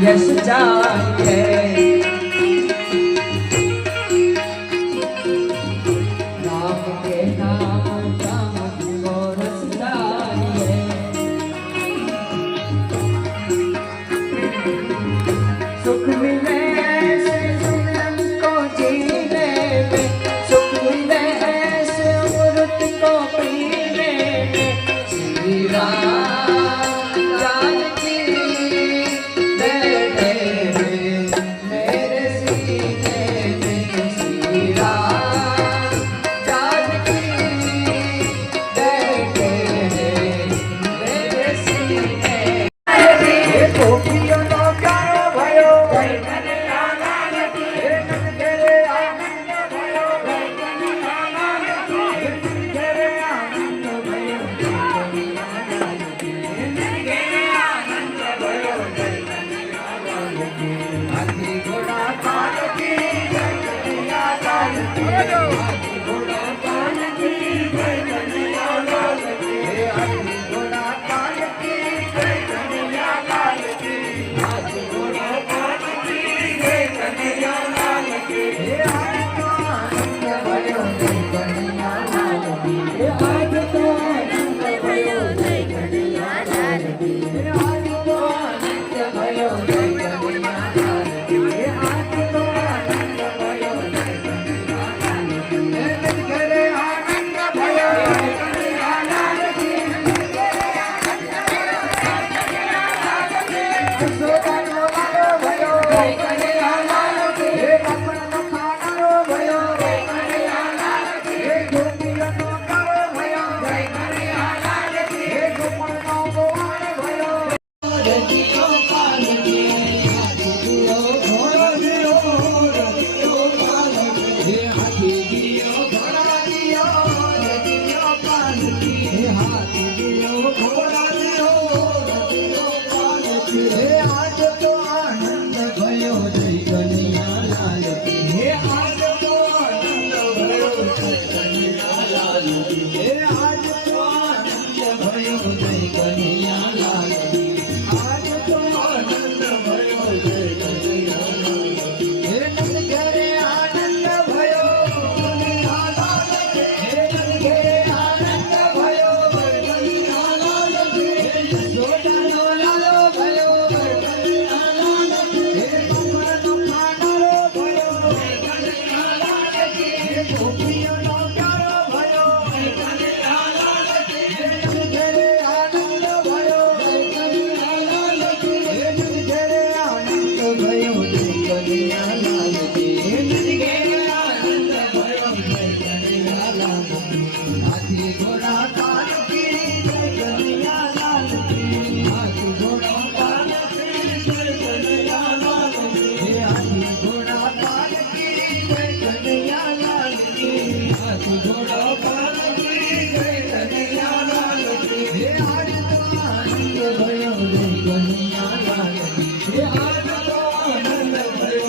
यश चाहिए राम के नाम को रस चाहिए सुख मिले ऐसे जीवन को जीने में सुख मिले ऐसे अमृत को पीने में श्री राम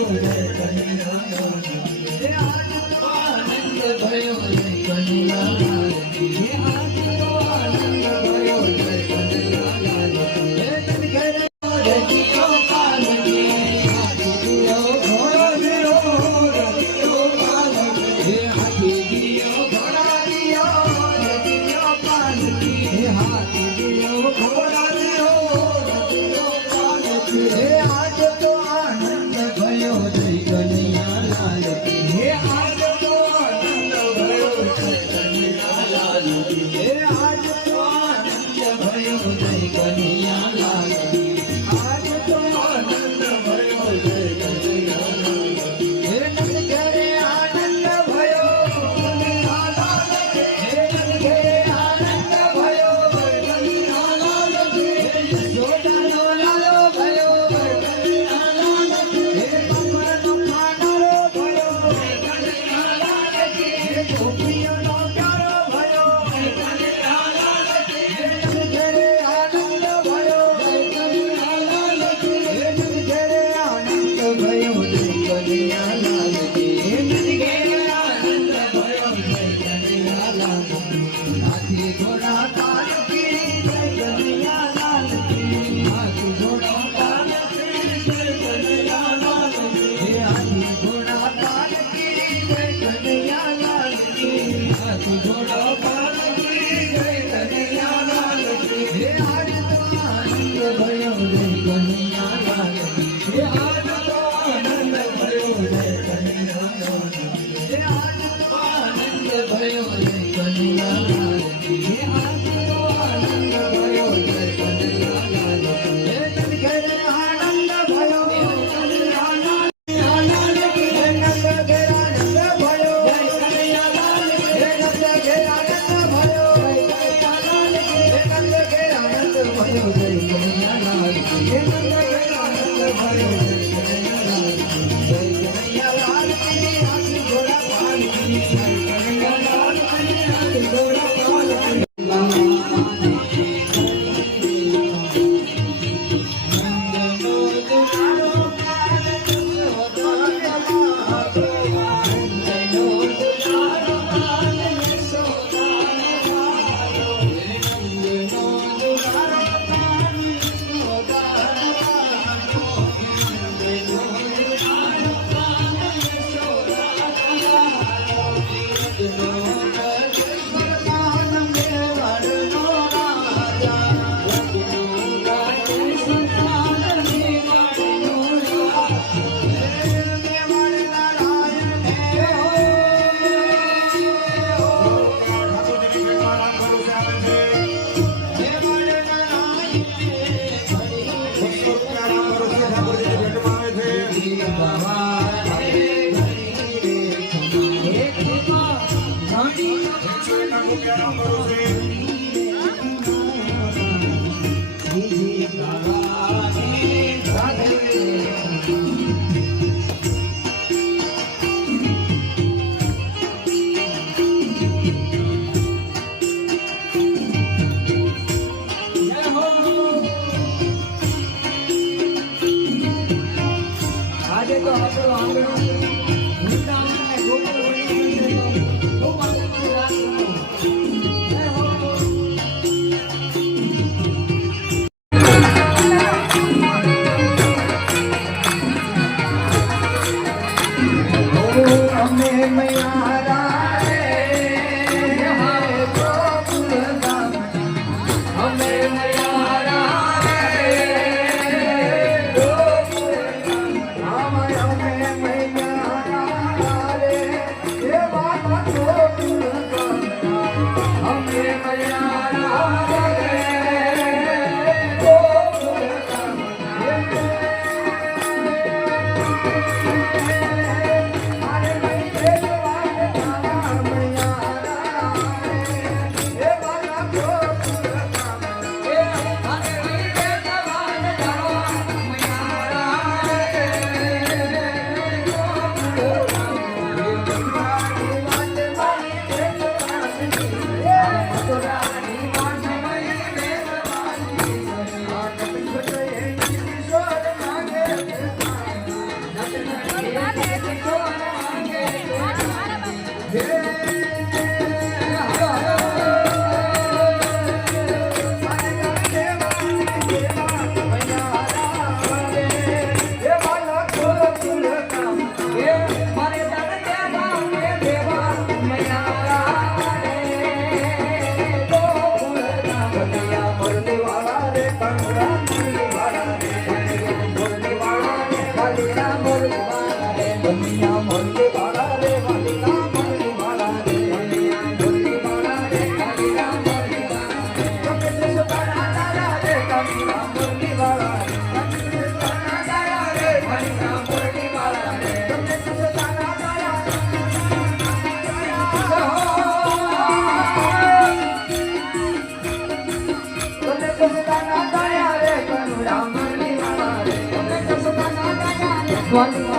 Yeah. भयो जय कन्हैया लाल की मन के आनंद भयो जय कन्हैया लाल की हाथी घोड़ा काल की जय कन्हैया लाल की हाथी घोड़ा काल की जय कन्हैया लाल की हाथी घोड़ा काल की जय कन्हैया लाल की हाथी घोड़ा काल की जय कन्हैया लाल की आज तो आनंद भयो जय कन्हैया लाल की आज तो आनंद भयो जय कन्हैया लाल की आज तो आनंद भयो जय कन्हैया लाल की आज तो आनंद भयो जय कन्हैया लाल की जन घर आनंद भयो कन्हैया लाल की नंद घर आनंद भयो जय कन्हैया लाल की नंद घर आनंद भयो जय कन्हैया लाल की नंद घर आनंद भयो जय कन्हैया लाल की नंद घर आनंद भयो जय कन्हैया लाल की जय कन्हैया लाल की हाथी घोड़ा पाल की जय कन्हैया लाल की हाथी घोड़ा पाल की આજે તો આપણો આંગણો વૃંદાવન અને ગોકુળ બની ગયું છે. બહુ આનંદની રાત રમો. જય હો. અમે મૈયા રે ગોકુળ ગામ અમે મૈયા One